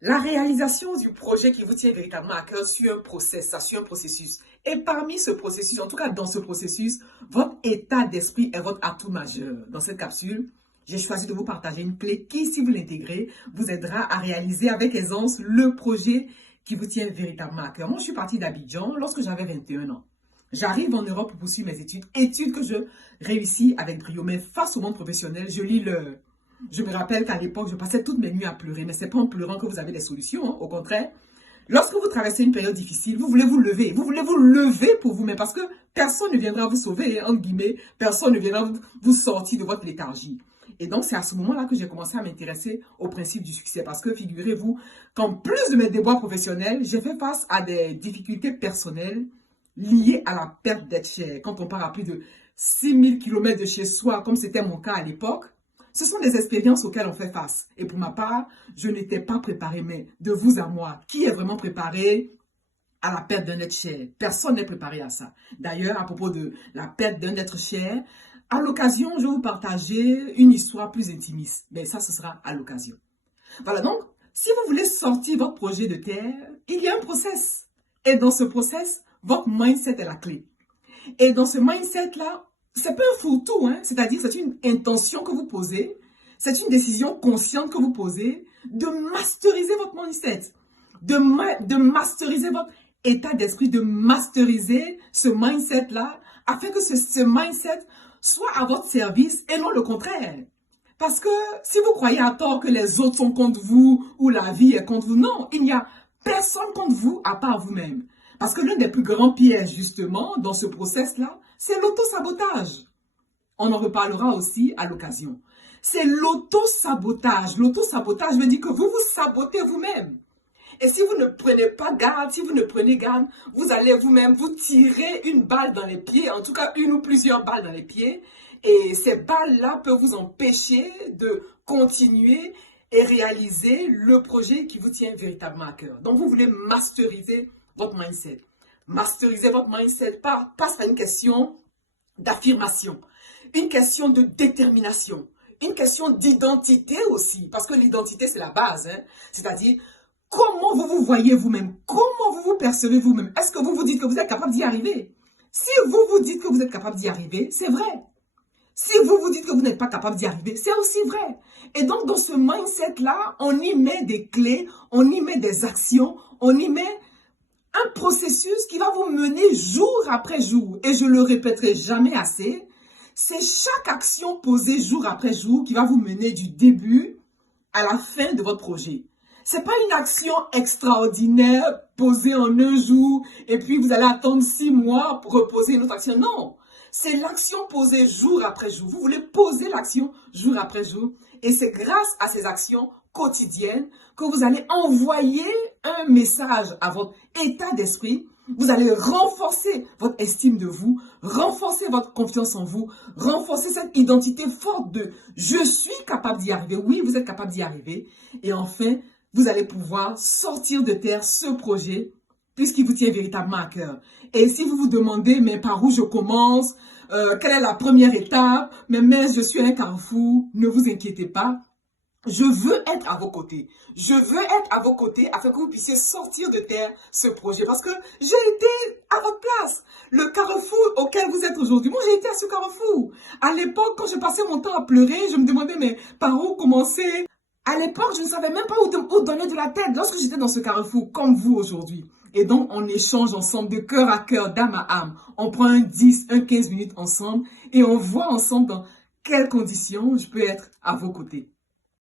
La réalisation du projet qui vous tient véritablement à cœur suit un process, ça suit un processus. Et parmi ce processus, en tout cas dans ce processus, votre état d'esprit est votre atout majeur. Dans cette capsule, j'ai choisi de vous partager une clé qui, si vous l'intégrez, vous aidera à réaliser avec aisance le projet qui vous tient véritablement à cœur. Moi, je suis partie d'Abidjan lorsque j'avais 21 ans. J'arrive en Europe pour poursuivre mes études que je réussis avec brio. Mais face au monde professionnel, je me rappelle qu'à l'époque, je passais toutes mes nuits à pleurer, mais ce n'est pas en pleurant que vous avez des solutions, hein. Au contraire, lorsque vous traversez une période difficile, vous voulez vous lever. Vous voulez vous lever pour vous-même parce que personne ne viendra vous sauver, hein, entre guillemets. Personne ne viendra vous sortir de votre léthargie. Et donc, c'est à ce moment-là que j'ai commencé à m'intéresser au principe du succès. Parce que figurez-vous qu'en plus de mes déboires professionnels, j'ai fait face à des difficultés personnelles liées à la perte d'être cher. Quand on part à plus de 6 000 km de chez soi, comme c'était mon cas à l'époque, ce sont des expériences auxquelles on fait face. Et pour ma part, je n'étais pas préparée. Mais de vous à moi, qui est vraiment préparé à la perte d'un être cher? Personne n'est préparé à ça. D'ailleurs, à propos de la perte d'un être cher, à l'occasion, je vais vous partager une histoire plus intimiste. Mais ça, ce sera à l'occasion. Voilà, donc, si vous voulez sortir votre projet de terre, il y a un process. Et dans ce process, votre mindset est la clé. Et dans ce mindset-là, c'est pas un fourre-tout, hein? C'est-à-dire c'est une intention que vous posez, c'est une décision consciente que vous posez de masteriser votre mindset, de masteriser votre état d'esprit, de masteriser ce mindset-là, afin que ce mindset soit à votre service et non le contraire. Parce que si vous croyez à tort que les autres sont contre vous ou la vie est contre vous, non, il n'y a personne contre vous à part vous-même. Parce que l'un des plus grands pièges, justement, dans ce process-là, c'est l'auto-sabotage. On en reparlera aussi à l'occasion. C'est l'auto-sabotage. L'auto-sabotage veut dire que vous vous sabotez vous-même. Et si vous ne prenez pas garde, si vous ne prenez garde, vous allez vous-même vous tirer une balle dans les pieds, en tout cas une ou plusieurs balles dans les pieds. Et ces balles-là peuvent vous empêcher de continuer et réaliser le projet qui vous tient véritablement à cœur. Donc, vous voulez masteriser votre mindset. Masteriser votre mindset passe par une question d'affirmation, une question de détermination, une question d'identité aussi, parce que l'identité, c'est la base, hein? C'est-à-dire, comment vous vous voyez vous-même? Comment vous vous percevez vous-même? Est-ce que vous vous dites que vous êtes capable d'y arriver? Si vous vous dites que vous êtes capable d'y arriver, c'est vrai. Si vous vous dites que vous n'êtes pas capable d'y arriver, c'est aussi vrai. Et donc, dans ce mindset-là, on y met des clés, on y met des actions, on y met un processus qui va vous mener jour après jour. Et je le répéterai jamais assez, c'est chaque action posée jour après jour qui va vous mener du début à la fin de votre projet. C'est pas une action extraordinaire posée en un jour et puis vous allez attendre 6 mois pour reposer une autre action. Non, c'est l'action posée jour après jour. Vous voulez poser l'action jour après jour et c'est grâce à ces actions quotidiennes que vous allez envoyer un message à votre état d'esprit. Vous allez renforcer votre estime de vous, renforcer votre confiance en vous, renforcer cette identité forte de « je suis capable d'y arriver ». Oui, vous êtes capable d'y arriver. Et enfin, vous allez pouvoir sortir de terre ce projet puisqu'il vous tient véritablement à cœur. Et si vous vous demandez, mais par où je commence, quelle est la première étape, mais je suis à un carrefour, ne vous inquiétez pas. Je veux être à vos côtés. Je veux être à vos côtés afin que vous puissiez sortir de terre ce projet. Parce que j'ai été à votre place. Le carrefour auquel vous êtes aujourd'hui, moi j'ai été à ce carrefour. À l'époque, quand je passais mon temps à pleurer, je me demandais, mais par où commencer? À l'époque, je ne savais même pas où donner de la tête lorsque j'étais dans ce carrefour, comme vous aujourd'hui. Et donc, on échange ensemble de cœur à cœur, d'âme à âme. On prend un 10, un 15 minutes ensemble et on voit ensemble dans quelles conditions je peux être à vos côtés.